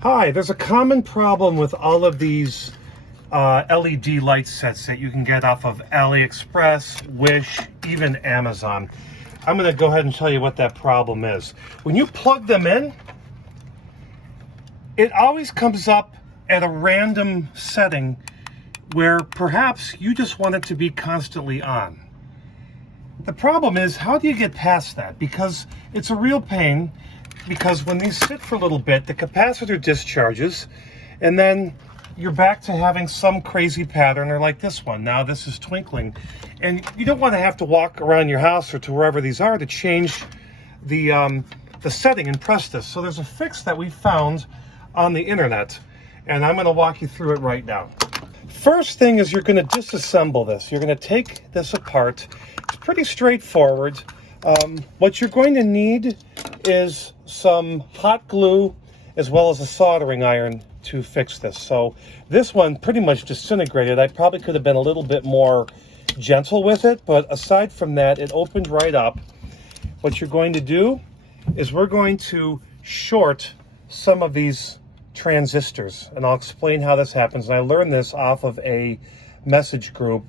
Hi, there's a common problem with all of these LED light sets that you can get off of AliExpress, Wish, even Amazon. I'm going to go ahead and tell you what that problem is. When you plug them in, it always comes up at a random setting where perhaps you just want it to be constantly on. The problem is, how do you get past that? Because it's a real pain, because when these sit for a little bit, the capacitor discharges, and then you're back to having some crazy pattern, or like this one. Now this is twinkling. And you don't want to have to walk around your house or to wherever these are to change the setting and press this. So there's a fix that we found on the internet, and I'm going to walk you through it right now. First thing is you're going to disassemble this. You're going to take this apart. It's pretty straightforward. What you're going to need is some hot glue as well as a soldering iron to fix this. So this one pretty much disintegrated. I probably could have been a little bit more gentle with it, but aside from that, it opened right up. What you're going to do is we're going to short some of these transistors, and I'll explain how this happens. And I learned this off of a message group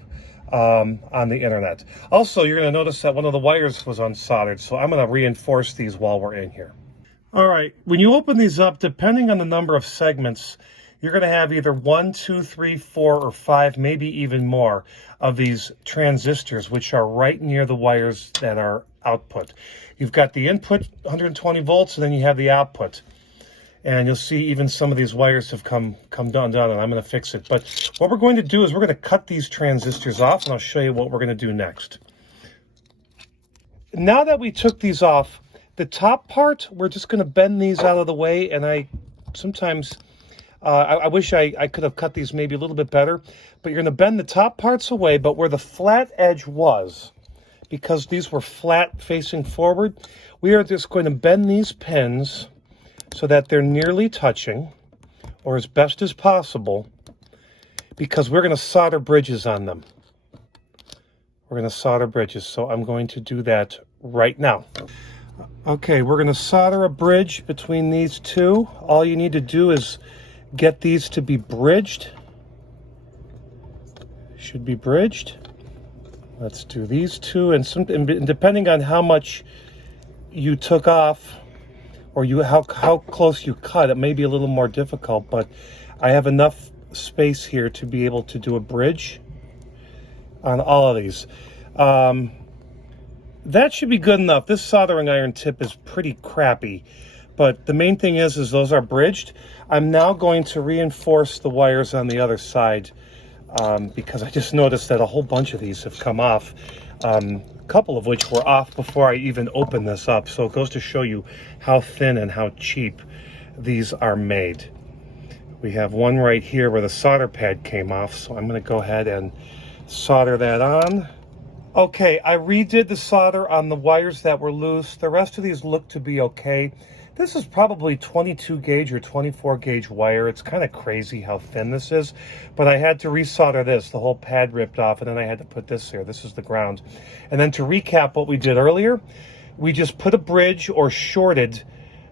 on the internet. Also, you're going to notice that one of the wires was unsoldered, so I'm going to reinforce these while we're in here. All right, when you open these up, depending on the number of segments, you're going to have either 1, 2, 3, 4, or 5, maybe even more of these transistors, which are right near the wires that are output. You've got the input, 120 volts, and then you have the output. And you'll see even some of these wires have come down, and I'm going to fix it. But what we're going to do is we're going to cut these transistors off, and I'll show you what we're going to do next. Now that we took these off, the top part, we're just going to bend these out of the way, and I wish I could have cut these maybe a little bit better, but you're going to bend the top parts away, but where the flat edge was, because these were flat facing forward, we are just going to bend these pins so that they're nearly touching, or as best as possible, because we're going to solder bridges on them. We're going to solder bridges, so I'm going to do that right now. Okay, we're going to solder a bridge between these two. All you need to do is get these to be bridged. Should be bridged. Let's do these two, and depending on how much you took off, or how close you cut, it may be a little more difficult, but I have enough space here to be able to do a bridge on all of these. That should be good enough. This soldering iron tip is pretty crappy, but the main thing is those are bridged. I'm now going to reinforce the wires on the other side, because I just noticed that a whole bunch of these have come off. A couple of which were off before I even opened this up. So it goes to show you how thin and how cheap these are made. We have one right here where the solder pad came off, so I'm going to go ahead and solder that on. Okay, I redid the solder on the wires that were loose. The rest of these look to be okay. This is probably 22 gauge or 24 gauge wire. It's kind of crazy how thin this is, but I had to resolder this. The whole pad ripped off, and then I had to put this here. This is the ground. And then to recap what we did earlier, we just put a bridge or shorted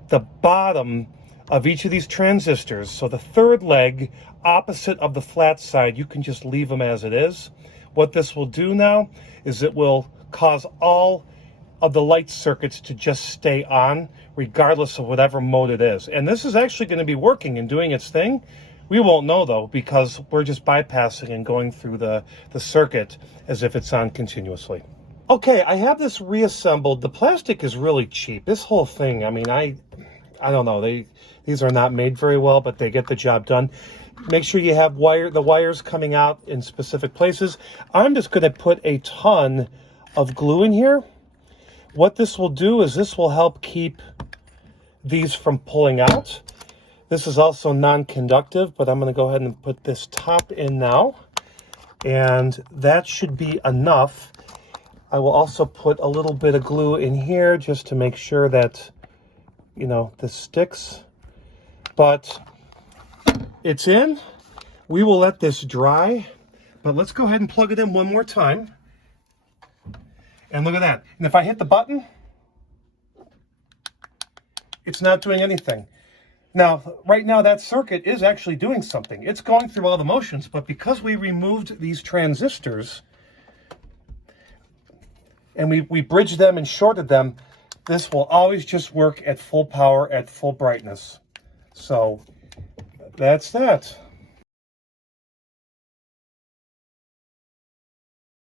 the bottom of each of these transistors. So the third leg opposite of the flat side, you can just leave them as it is. What this will do now is it will cause all of the light circuits to just stay on regardless of whatever mode it is. And this is actually going to be working and doing its thing. We won't know though, because we're just bypassing and going through the circuit as if it's on continuously. Okay, I have this reassembled. The plastic is really cheap. This whole thing, I mean, I don't know. These are not made very well, but they get the job done. Make sure you have the wires coming out in specific places. I'm just going to put a ton of glue in here. What this will do is this will help keep these from pulling out. This is also non-conductive, but I'm going to go ahead and put this top in now, and that should be enough. I will also put a little bit of glue in here just to make sure that, you know, this sticks. But it's in. We will let this dry, but let's go ahead and plug it in one more time. And look at that. And if I hit the button, it's not doing anything. Now, right now that circuit is actually doing something. It's going through all the motions, but because we removed these transistors and we bridged them and shorted them, this will always just work at full power, at full brightness. So that's that.